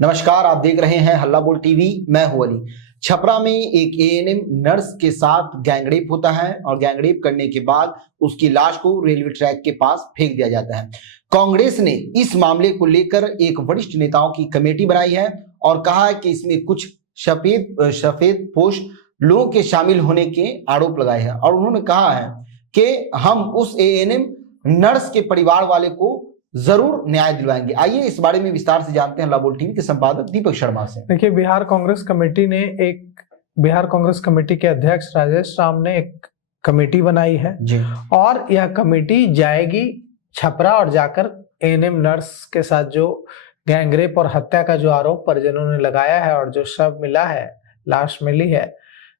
नमस्कार, आप देख रहे हैं हल्ला बोल टीवी। मैं हूं अली। छपरा में एक एएनएम नर्स के साथ गैंगरेप होता है और गैंगरेप करने के बाद उसकी लाश को रेलवे ट्रैक के पास फेंक दिया जाता है। कांग्रेस ने इस मामले को लेकर एक वरिष्ठ नेताओं की कमेटी बनाई है और कहा है कि इसमें कुछ सफेद पोश लोगों के शामिल होने के आरोप लगाए हैं और उन्होंने कहा है कि हम उस एएनएम नर्स के परिवार वाले को जरूर न्याय दिलवाएंगे। आइए इस बारे में विस्तार से जानते हैं हल्ला बोल टीवी के संपादक दीपक शर्मा से। देखिए, बिहार कांग्रेस कमेटी के अध्यक्ष राजेश राम ने एक कमेटी बनाई है जी। और यह कमेटी जाएगी छपरा और जाकर एएनएम नर्स के साथ जो गैंगरेप और हत्या का जो आरोप परिजनों ने लगाया है और जो शव मिला है, लाश मिली है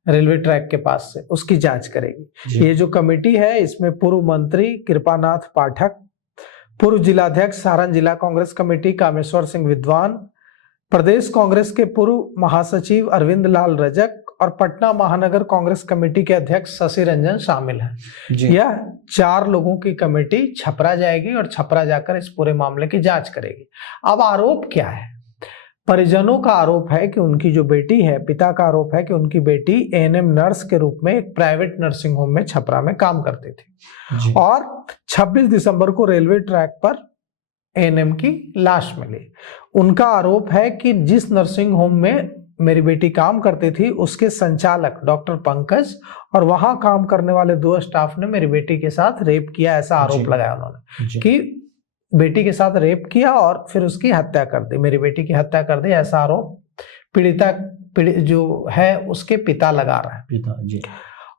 रेलवे ट्रैक के पास से, उसकी जांच करेगी। ये जो कमेटी है इसमें पूर्व मंत्री कृपानाथ पाठक, पूर्व जिलाध्यक्ष सारण जिला कांग्रेस कमेटी कामेश्वर सिंह विद्वान, प्रदेश कांग्रेस के पूर्व महासचिव अरविंद लाल रजक और पटना महानगर कांग्रेस कमेटी के अध्यक्ष शशि रंजन शामिल हैं। यह 4 लोगों की कमेटी छपरा जाएगी और छपरा जाकर इस पूरे मामले की जांच करेगी। अब आरोप क्या है? परिजनों का आरोप है कि उनकी जो बेटी है, पिता का आरोप है कि उनकी बेटी एएनएम नर्स के रूप में एक प्राइवेट नर्सिंग होम में छपरा में काम करती थी और 26 दिसंबर को रेलवे ट्रैक पर एएनएम की लाश मिली। उनका आरोप है कि जिस नर्सिंग होम में मेरी बेटी काम करती थी उसके संचालक डॉक्टर पंकज और वहां काम करने वाले 2 स्टाफ ने मेरी बेटी के साथ रेप किया, ऐसा आरोप लगाया उन्होंने कि बेटी के साथ रेप किया और फिर उसकी हत्या कर दी, मेरी बेटी की हत्या कर दी, ऐसा आरोप पीड़ित जो है उसके पिता लगा रहा है। पिता जी।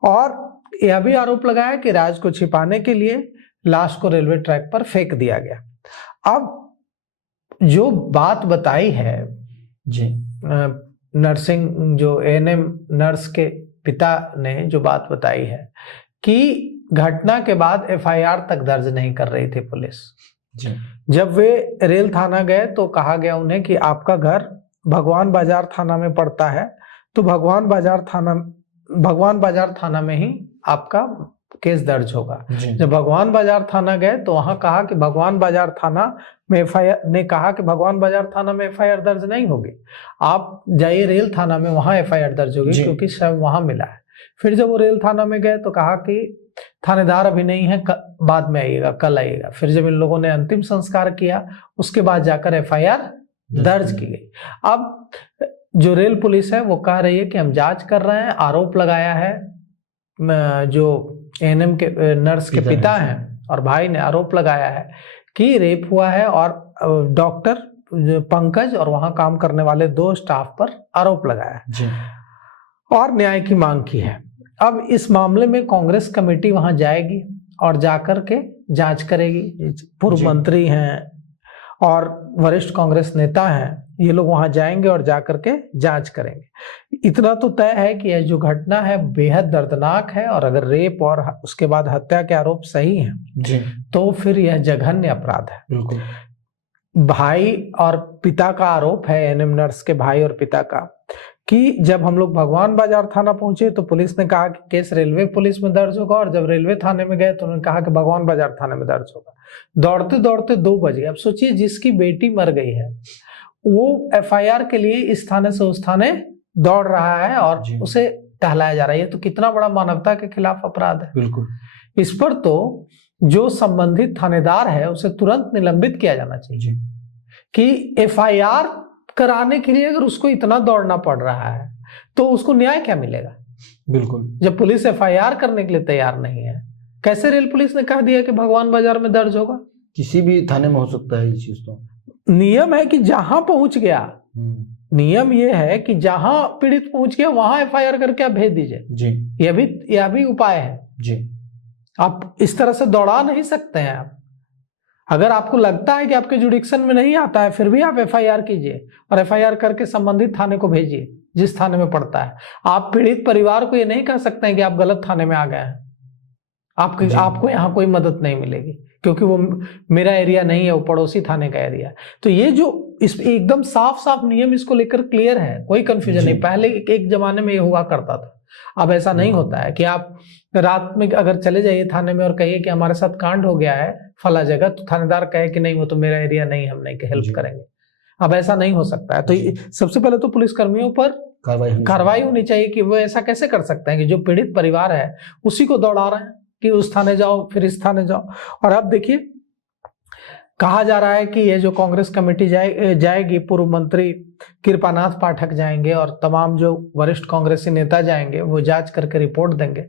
और यह भी आरोप लगाया कि राज को छिपाने के लिए लाश को रेलवे ट्रैक पर फेंक दिया गया। अब जो बात बताई है जी, नर्सिंग जो एएनएम नर्स के पिता ने जो बात बताई है कि घटना के बाद एफआईआर तक दर्ज नहीं कर रही थी पुलिस। जब वे रेल थाना गए तो कहा गया उन्हें कि आपका घर भगवान बाजार थाना में पड़ता है, तो भगवान बाजार थाना में ही आपका केस दर्ज होगा। जब भगवान बाजार थाना गए तो वहां कहा कि भगवान बाजार थाना में एफआईआर दर्ज नहीं होगी, आप जाइए रेल थाना में, वहां एफआईआर दर्ज होगी क्योंकि शव वहां मिला है। फिर जब वो रेल थाना में गए तो कहा कि थानेदार अभी नहीं है, बाद में आइएगा, कल आइएगा। फिर जब इन लोगों ने अंतिम संस्कार किया उसके बाद जाकर एफआईआर दर्ज की गई। अब जो रेल पुलिस है वो कह रही है कि हम जांच कर रहे हैं। आरोप लगाया है जो एएनएम के नर्स के पिता हैं और भाई ने आरोप लगाया है कि रेप हुआ है और डॉक्टर पंकज और वहां काम करने वाले 2 स्टाफ पर आरोप लगाया है और न्याय की मांग की है। अब इस मामले में कांग्रेस कमेटी वहां जाएगी और जाकर के जांच करेगी। पूर्व मंत्री हैं और वरिष्ठ कांग्रेस नेता हैं, ये लोग वहां जाएंगे और जाकर के जांच करेंगे। इतना तो तय है कि यह जो घटना है बेहद दर्दनाक है और अगर रेप और उसके बाद हत्या के आरोप सही हैं तो फिर यह जघन्य अपराध है। बिल्कुल। भाई और पिता का आरोप है, एएनएम नर्स के भाई और पिता का, कि जब हम लोग भगवान बाजार थाना पहुंचे तो पुलिस ने कहा कि केस रेलवे पुलिस में दर्ज होगा और जब रेलवे थाने में गए तो उन्होंने कहा कि भगवान बाजार थाने में दर्ज होगा। दौड़ते दौड़ते 2 बज गए। अब सोचिए, जिसकी बेटी मर गई है वो एफआईआर के लिए इस थाने से उस थाने दौड़ रहा है और उसे टहलाया जा रहा है। ये तो कितना बड़ा मानवता के खिलाफ अपराध है। बिल्कुल। इस पर तो जो संबंधित थानेदार है उसे तुरंत निलंबित किया जाना चाहिए कि एफआईआर कराने के लिए अगर उसको इतना दौड़ना पड़ रहा है तो उसको न्याय क्या मिलेगा? बिल्कुल। जब पुलिस एफआईआर करने के लिए तैयार नहीं है, कैसे रेल पुलिस ने कह दिया कि भगवान बाजार में दर्ज होगा? किसी भी थाने में हो सकता है ये चीज। तो नियम है कि जहां पहुंच गया, नियम ये है कि जहां पीड़ित पहुंच गया वहां एफआईआर करके आप भेज दीजिए जी। यह भी उपाय है जी। आप इस तरह से दौड़ा नहीं सकते हैं। आप अगर आपको लगता है कि आपके जुडिक्शन में नहीं आता है फिर भी आप एफआईआर कीजिए और एफआईआर करके संबंधित थाने को भेजिए जिस थाने में पड़ता है। आप पीड़ित परिवार को ये नहीं कह सकते हैं कि आप गलत थाने में आ गए हैं, आपको यहाँ कोई मदद नहीं मिलेगी क्योंकि वो मेरा एरिया नहीं है, वो पड़ोसी थाने का एरिया। तो ये जो इस एकदम साफ साफ नियम इसको लेकर क्लियर है, कोई कंफ्यूजन नहीं। पहले एक जमाने में ये हुआ करता था, अब ऐसा नहीं होता है कि आप रात में अगर चले जाइए थाने में और कहिए कि हमारे साथ कांड हो गया है फला जगह, तो थानेदार कहे कि नहीं वो तो मेरा एरिया नहीं, हम नहीं हेल्प करेंगे। अब ऐसा नहीं हो सकता है। तो सबसे पहले तो पुलिस कर्मियों पर कार्रवाई होनी चाहिए कि वो ऐसा कैसे कर सकते हैं कि जो पीड़ित परिवार है उसी को दौड़ा रहे हैं कि उस थाने जाओ फिर इस थाने जाओ। और अब देखिए कहा जा रहा है कि ये जो कांग्रेस कमेटी जाएगी, पूर्व मंत्री कृपानाथ पाठक जाएंगे और तमाम जो वरिष्ठ कांग्रेसी नेता जाएंगे, वो जांच करके रिपोर्ट देंगे।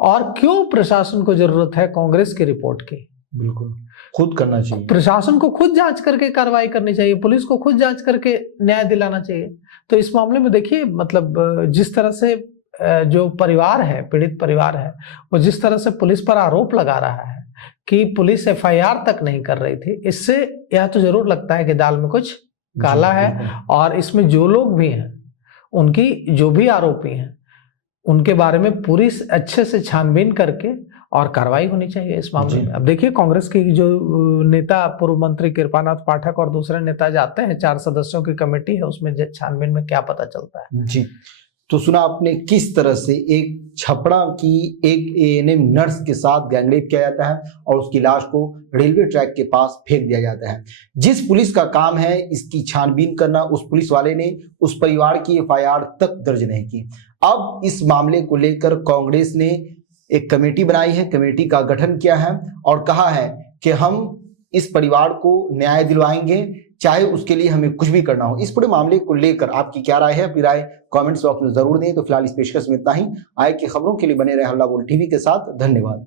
और क्यों प्रशासन को जरूरत है कांग्रेस की रिपोर्ट की? बिल्कुल खुद करना चाहिए, प्रशासन को खुद जांच करके कार्रवाई करनी चाहिए, पुलिस को खुद जांच करके न्याय दिलाना चाहिए। तो इस मामले में देखिए मतलब जिस तरह से जो परिवार है, पीड़ित परिवार है, वो जिस तरह से पुलिस पर आरोप लगा रहा है कि पुलिस एफआईआर तक नहीं कर रही थी, इससे यह तो जरूर लगता है कि दाल में कुछ काला है। और इसमें जो लोग भी हैं, उनकी जो भी आरोपी हैं, उनके बारे में पूरी अच्छे से छानबीन करके और कार्रवाई होनी चाहिए इस मामले में। अब देखिए कांग्रेस की जो नेता पूर्व मंत्री कृपानाथ पाठक और दूसरे नेता जाते हैं, 4 सदस्यों की कमेटी है, उसमें छानबीन में क्या पता चलता है। जी, तो सुना आपने किस तरह से एक छपरा की एक एएनएम नर्स के साथ गैंगरेप किया जाता है और उसकी लाश को रेलवे ट्रैक के पास फेंक दिया जाता है। जिस पुलिस का काम है इसकी छानबीन करना, उस पुलिस वाले ने उस परिवार की एफआईआर तक दर्ज नहीं की। अब इस मामले को लेकर कांग्रेस ने एक कमेटी बनाई है, कमेटी का गठन किया है और कहा है कि हम इस परिवार को न्याय दिलवाएंगे, चाहे उसके लिए हमें कुछ भी करना हो। इस पूरे मामले को लेकर आपकी क्या राय है? अपनी राय कमेंट्स बॉक्स में जरूर दें। तो फिलहाल इस पेशकश में इतना ही। आए की खबरों के लिए बने रहे हल्ला बोल टीवी के साथ। धन्यवाद।